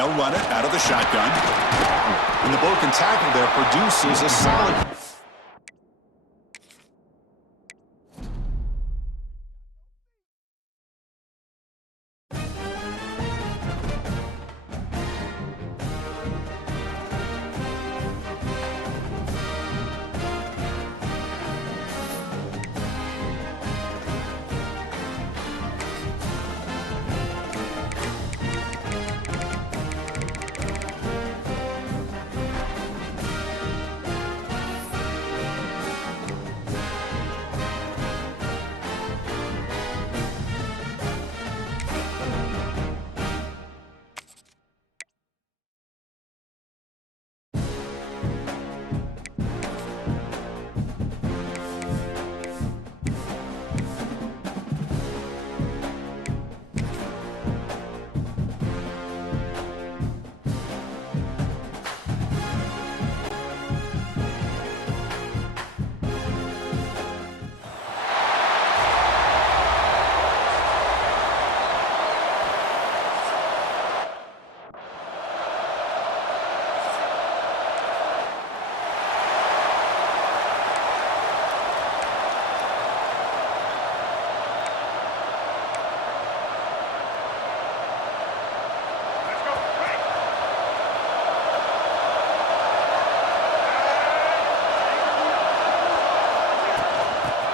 they'll run it out of the shotgun. And the broken tackle there produces a solid...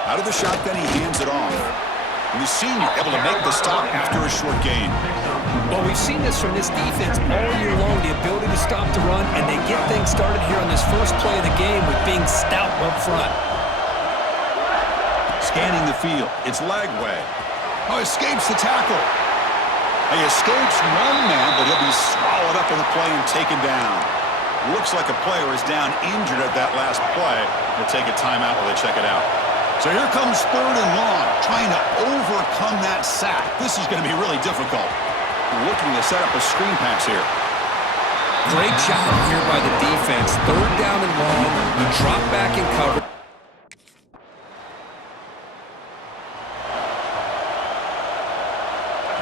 Out of the shotgun, he hands it off. And the senior able to make the stop after a short gain. Well, we've seen this from this defense all year long, the ability to stop the run, and they get things started here on this first play of the game with being stout up front. Scanning the field, it's Lagway. Oh, escapes the tackle. He escapes one man, but he'll be swallowed up in the play and taken down. Looks like a player is down injured at that last play. We'll take a timeout while they check it out. So here comes 3rd and long, trying to overcome that sack. This is going to be really difficult. Looking to set up a screen pass here. Great job here by the defense. 3rd down and long. You drop back and cover.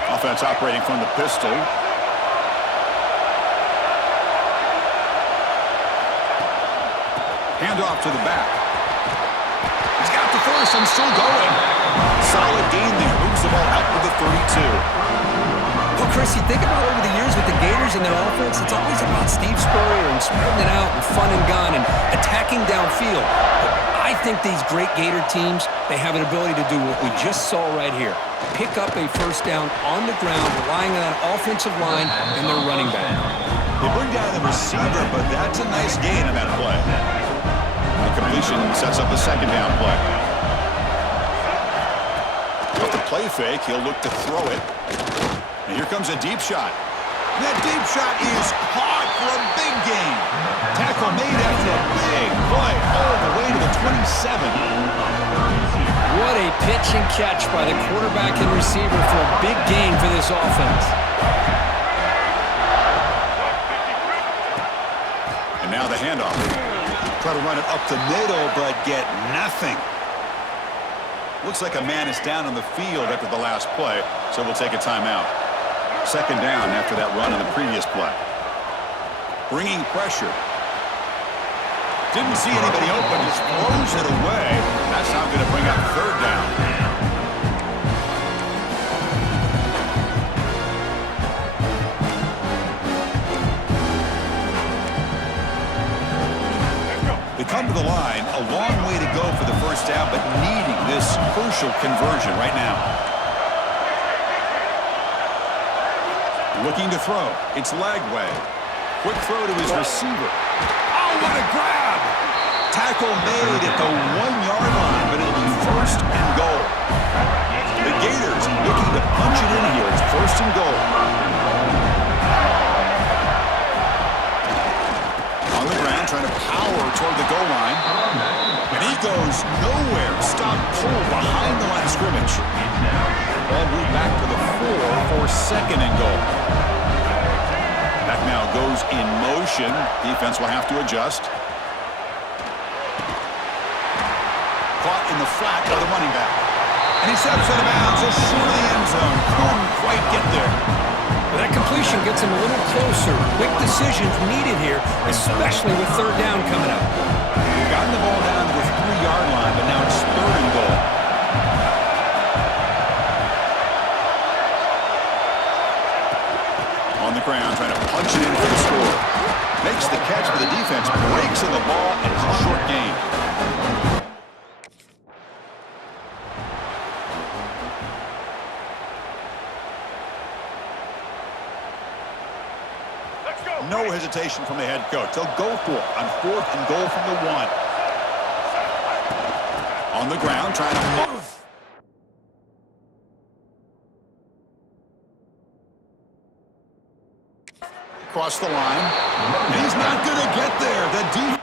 Offense operating from the pistol. Handoff to the back. He's got the first and still going. Solid gain there. Moves the ball out with the 32. Well, Chris, you think about over the years with the Gators and their offense, it's always about Steve Spurrier and spreading it out and fun and gun and attacking downfield. But I think these great Gator teams, they have an ability to do what we just saw right here. Pick up a first down on the ground, relying on an offensive line and their running back. They bring down the receiver, but that's a nice gain on that play. The completion sets up the 2nd down play. With the play fake, he'll look to throw it. And here comes a deep shot. And that deep shot is caught for a big gain. Tackle made after a big play all the way to the 27. What a pitch and catch by the quarterback and receiver for a big gain for this offense. And now the handoff. Try to run it up the middle, but get nothing. Looks like a man is down on the field after the last play, so we'll take a timeout. 2nd down after that run in the previous play. Bringing pressure. Didn't see anybody open, just throws it away. That's now going to bring up 3rd down. They come to the line, a long way to go for the first down, but needing this crucial conversion right now. Looking to throw. It's Lagway. Quick throw to his receiver. Oh, what a grab! Tackle made at the 1-yard line, but it'll be 1st and goal. The Gators looking to punch it in here. It's 1st and goal. On the ground, trying to power toward the goal line. And he goes nowhere. Stop pull behind the line of scrimmage. Ball moved back to the 4 for 2nd and goal. That now goes in motion. Defense will have to adjust. Caught in the flat by the running back. And he steps out of bounds just short of the end zone. Couldn't quite get there. Well, that completion gets him a little closer. Quick decisions needed here, especially with third down coming up. They've gotten the ball down to the 3-yard line, but now it's third and goal. On the ground, trying to punch it in for the score. Makes the catch, but the defense breaks in the ball, and it's a short gain. No hesitation from the head coach. They'll go for it on 4th and goal from the 1. On the ground, trying to move. Across the line. And he's not going to get there. The defense.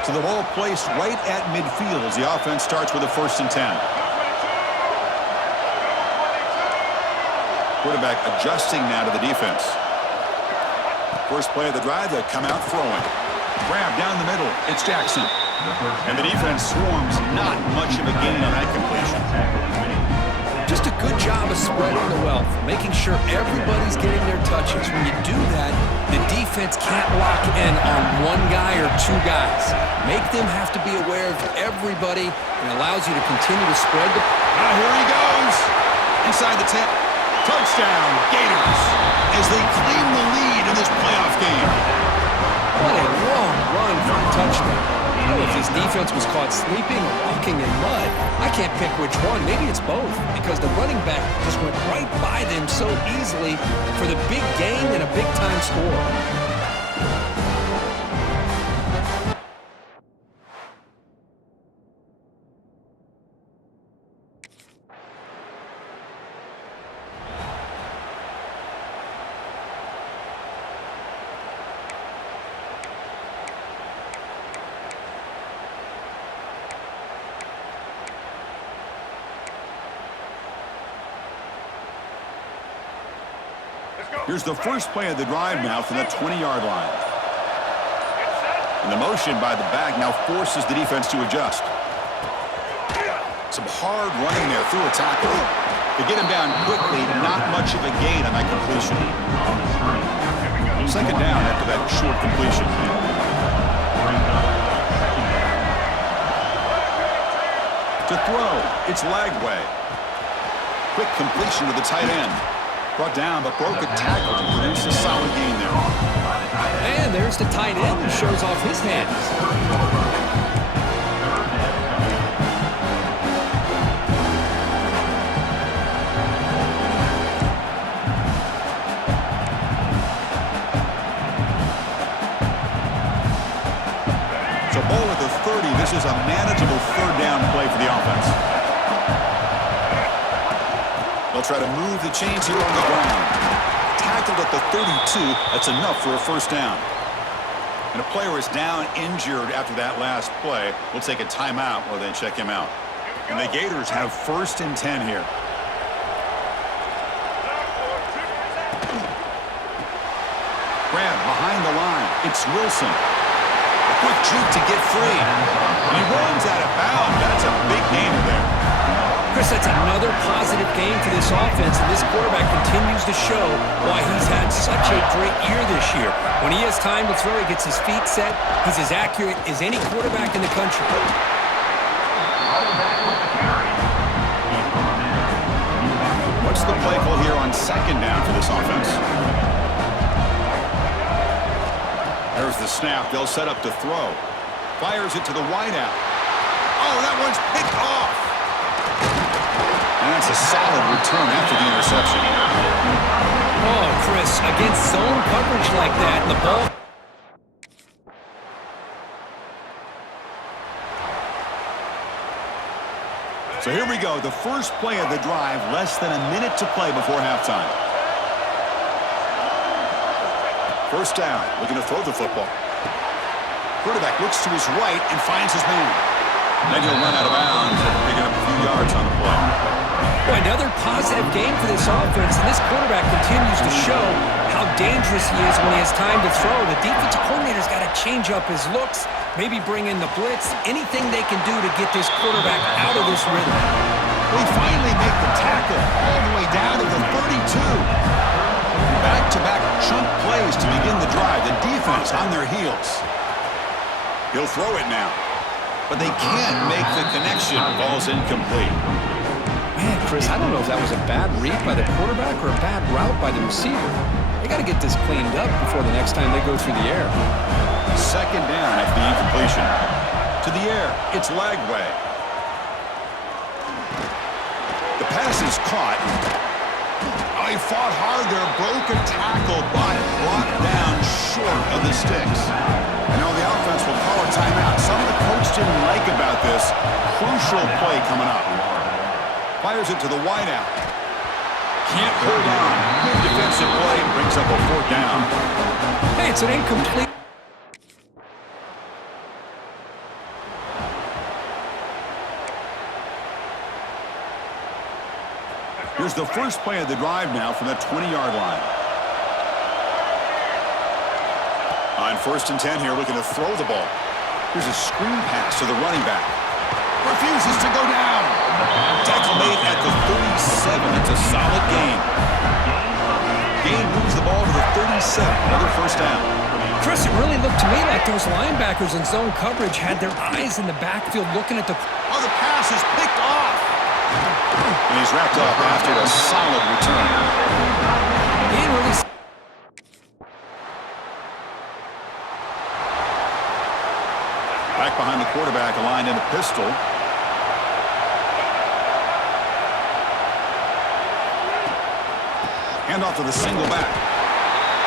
So the ball placed right at midfield as the offense starts with a 1st and 10. Quarterback adjusting now to the defense. First play of the drive, they come out throwing. Grab down the middle. It's Jackson. And the defense swarms. Not much of a gain on that completion. Just a good job of spreading the wealth, making sure everybody's getting their touches. When you do that, the defense can't lock in on one guy or two guys. Make them have to be aware of everybody and allows you to continue to spread the... Here he goes. Inside the 10. Touchdown, Gators, as they claim the lead in this playoff game. What a long run for a touchdown. I don't know if his defense was caught sleeping or walking in mud. I can't pick which one. Maybe it's both, because the running back just went right by them so easily for the big gain and a big-time score. Here's the first play of the drive now from the 20-yard line. And the motion by the back now forces the defense to adjust. Some hard running there through a tackle. To get him down quickly, not much of a gain on that completion. Second down after that short completion. To throw, it's Lagway. Quick completion to the tight end. Brought down, but broke a tackle to produce a solid gain there. And there's the tight end who shows off his hands. So ball at the 30. This is a manageable third down play for the offense. They'll try to move the chains here on the ground. Tackled at the 32. That's enough for a first down. And a player is down injured after that last play. We'll take a timeout while they check him out. And the Gators have 1st and 10 here. Grab behind the line. It's Wilson. A quick juke to get free. And he runs out of bounds. That's a big gainer there. Chris, that's another positive game for this offense, and this quarterback continues to show why he's had such a great year this year. When he has time to throw, he gets his feet set. He's as accurate as any quarterback in the country. What's the play call here on second down for this offense? There's the snap. They'll set up to throw. Fires it to the wideout. Oh, that one's picked off. And that's a solid return after the interception. Oh, Chris, against zone coverage like that, and the ball... So here we go, the first play of the drive, less than a minute to play before halftime. First down, looking to throw the football. Quarterback looks to his right and finds his man. Then he'll run out of bounds, picking up a few yards on the play. Boy, another positive game for this offense, and this quarterback continues to show how dangerous he is when he has time to throw. The defensive coordinator's got to change up his looks, maybe bring in the blitz, anything they can do to get this quarterback out of this rhythm. We finally make the tackle all the way down to the 32. Back-to-back chunk plays to begin the drive. The defense on their heels. He'll throw it now, but they can't make the connection. Ball's incomplete. Man, Chris, I don't know if that was a bad read by the quarterback or a bad route by the receiver. They got to get this cleaned up before the next time they go through the air. Second down after the incompletion. To the air, it's Lagway. The pass is caught. Oh, he fought hard there, broke a tackle, but brought down short of the sticks. And now the offense will call a timeout. Something the coach didn't like about this. Crucial play coming up. Fires it to the wideout. Can't hold on. Good defensive play. Brings up a fourth down. Hey, it's an incomplete. Here's the first play of the drive now from the 20-yard line. On 1st and 10 here, looking to throw the ball. Here's a screen pass to the running back. Refuses to go down. Tackle made at the 37. It's a solid gain. Gain moves the ball to the 37. Another first down. Chris, it really looked to me like those linebackers in zone coverage had their eyes in the backfield looking at the... Oh, the pass is picked off. And he's wrapped up after a solid return. He didn't really... Back behind the quarterback, aligned in a pistol. Hand off to the single back.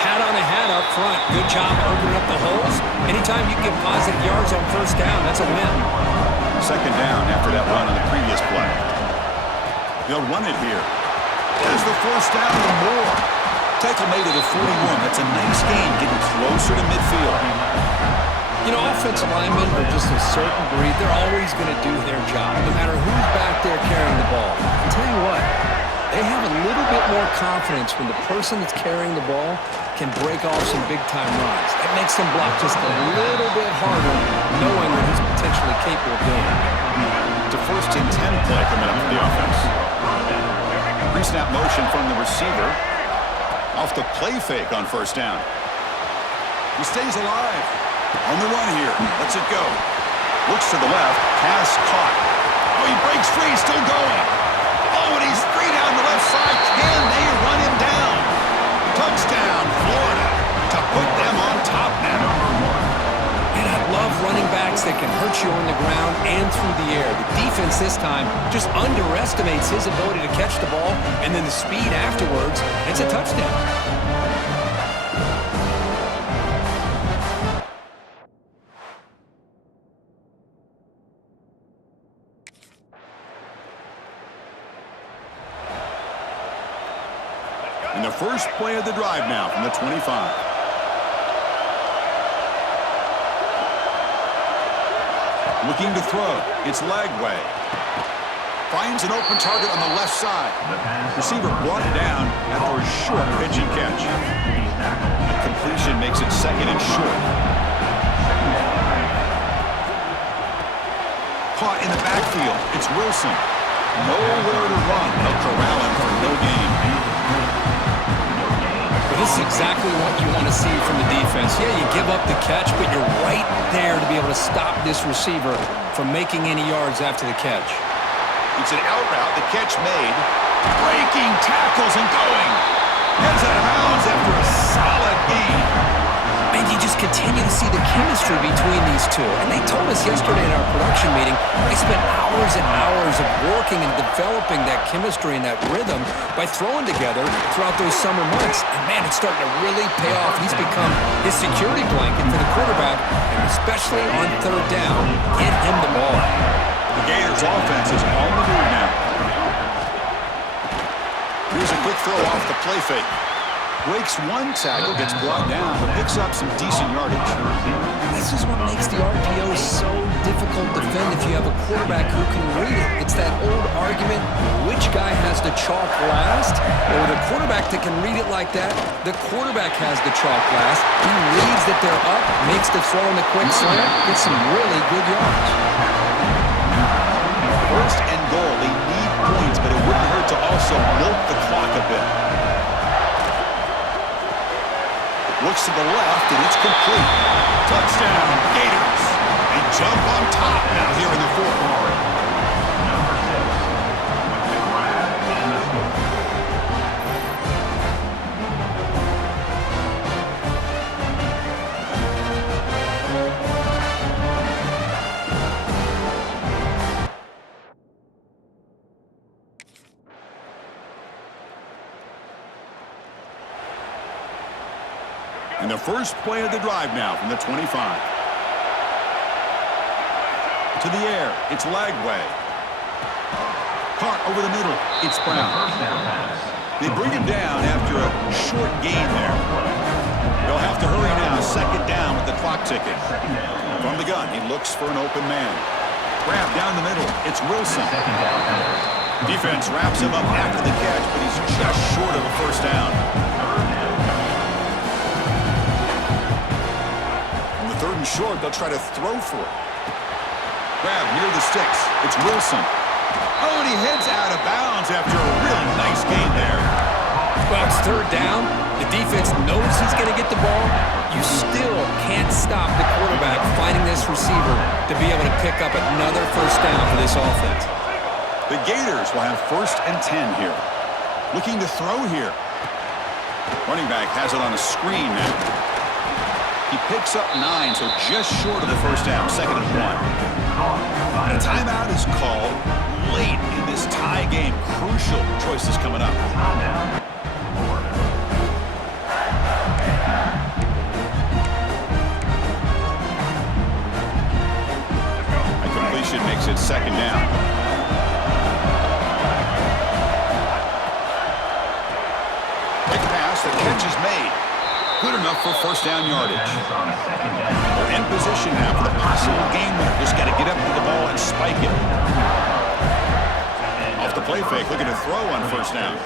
Hat on a hat up front. Good job opening up the holes. Anytime you get positive yards on first down, that's a win. Second down after that run on the previous play. They'll run it here. There's the first down and more. Tackle made it at 41. That's a nice gain, getting closer to midfield. You know, offensive linemen are just a certain breed. They're always going to do their job, no matter who's back there carrying the ball. I'll tell you what, they have a little bit more confidence when the person that's carrying the ball can break off some big-time runs. That makes them block just a little bit harder, knowing what he's potentially capable of doing. It's a 1st and 10 play coming up for the offense. Pre-snap motion from the receiver. Off the play fake on first down. He stays alive. On the run here. Lets it go. Looks to the left. Pass caught. Oh, he breaks free. Still going. Oh, and he's free down the left side. Can they run him down? Touchdown, Florida, to put them on top now. And I love running backs that can hurt you on the ground and through the air. The defense this time just underestimates his ability to catch the ball, and then the speed afterwards. It's a touchdown. And the first play of the drive now from the 25. Looking to throw. It's Lagway. Finds an open target on the left side. Receiver brought down after a short pitch and catch. A completion makes it 2nd and short. Caught in the backfield. It's Wilson. Nowhere to run. They'll corral him for no gain. This is exactly what you want to see from the defense. Yeah, you give up the catch, but you're right there to be able to stop this receiver from making any yards after the catch. It's an out route. The catch made. Breaking tackles and going. Heads out of bounds after a solid gain. And you just continue to see the chemistry between these two. And they told us yesterday in our production meeting, they spent hours and hours of working and developing that chemistry and that rhythm by throwing together throughout those summer months. And man, it's starting to really pay off. He's become his security blanket for the quarterback, and especially on third down, get him the ball. The Gators offense is on the move now. Here's a quick throw off the play fake. Breaks one tackle, gets brought down, but picks up some decent yardage. This is what makes the RPO so difficult to defend if you have a quarterback who can read it. It's that old argument, which guy has the chalk last? Or the quarterback that can read it like that, the quarterback has the chalk last. He reads that they're up, makes the throw in the quick slant, gets some really good yards. First and goal, they need points, but it wouldn't hurt to also milk the clock a bit. Looks to the left, and it's complete. Touchdown, Gators. They jump on top now here in the fourth. And the first play of the drive now from the 25. To the air, it's Lagway. Caught over the middle, it's Brown. They bring him down after a short gain there. They'll have to hurry now, second down with the clock ticking. From the gun, he looks for an open man. Grab down the middle, it's Wilson. Defense wraps him up after the catch, but he's just short of a first down. Third and short, they'll try to throw for it. Grab near the sticks. It's Wilson. Oh, and he heads out of bounds after a really nice gain there. Well, it's third down. The defense knows he's going to get the ball. You still can't stop the quarterback finding this receiver to be able to pick up another first down for this offense. The Gators will have 1st and 10 here. Looking to throw here. Running back has it on a screen now. He picks up 9, so just short of the first down, 2nd and 1. And a timeout is called late in this tie game. Crucial choices coming up. A completion makes it 2nd down. Quick pass, the catch is made. Good enough for first down yardage. They're in position now for the possible game winner. Just got to get up to the ball and spike it. Off the play fake, looking to throw on first down.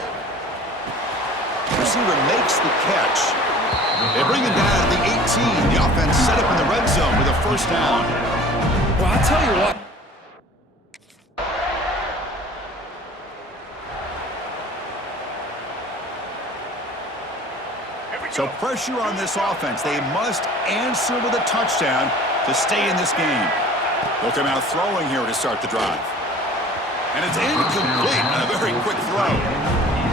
Receiver makes the catch. They bring him down at the 18. The offense set up in the red zone with a first down. Well, I'll tell you what. So pressure on this offense. They must answer with a touchdown to stay in this game. They'll come out throwing here to start the drive. And it's incomplete on a very quick throw.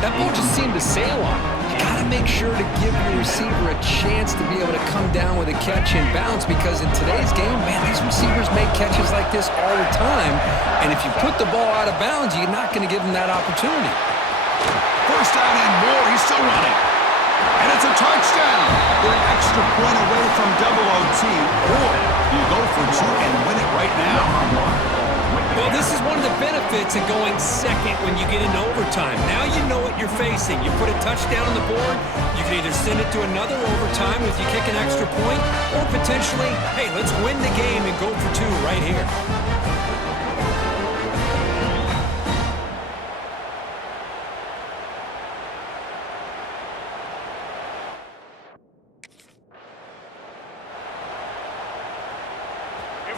That ball just seemed to sail on him. You got to make sure to give your receiver a chance to be able to come down with a catch and bounce, because in today's game, man, these receivers make catches like this all the time. And if you put the ball out of bounds, you're not going to give them that opportunity. First down and more. He's still running. And it's a touchdown. They're an extra point away from double OT. Or you go for 2 and win it right now. Well, this is one of the benefits of going second when you get into overtime. Now you know what you're facing. You put a touchdown on the board, you can either send it to another overtime if you kick an extra point, or potentially, hey, let's win the game and go for 2 right here.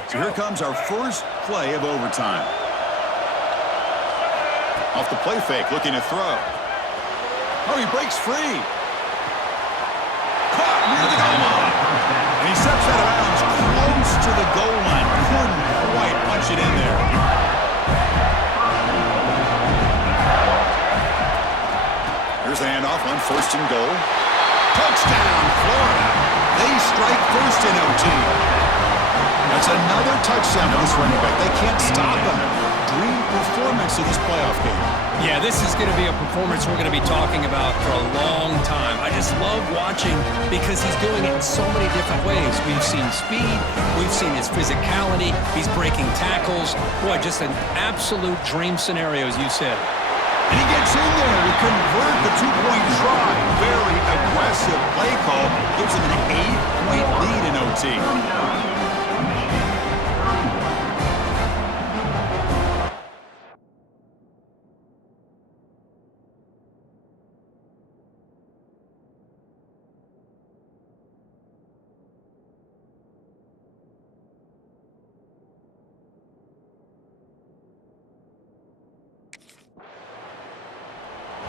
So here comes our first play of overtime. Off the play fake, looking to throw. Oh, he breaks free. Caught near the goal line. And he steps out of bounds close to the goal line. Couldn't quite punch it in there. Here's the handoff on 1st and goal. Touchdown, Florida. They strike first in OT. That's another touchdown for this running back. They can't stop him. Dream performance in this playoff game. Yeah, this is going to be a performance we're going to be talking about for a long time. I just love watching because he's doing it in so many different ways. We've seen speed. We've seen his physicality. He's breaking tackles. Boy, just an absolute dream scenario, as you said. And he gets in there to convert the two-point try. Very aggressive play call. Gives him an 8-point lead in OT.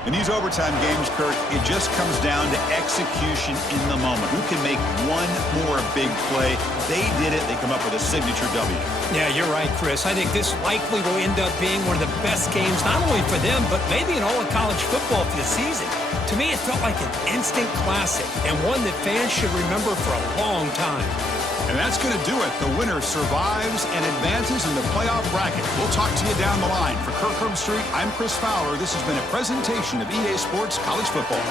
In these overtime games, Kirk, it just comes down to execution in the moment. Who can make one more big play? They did it. They come up with a signature W. Yeah, you're right, Chris. I think this likely will end up being one of the best games, not only for them, but maybe in all of college football for the season. To me, it felt like an instant classic and one that fans should remember for a long time. And that's going to do it. The winner survives and advances in the playoff bracket. We'll talk to you down the line. For Kirk Herbstreit, I'm Chris Fowler. This has been a presentation of EA Sports College Football.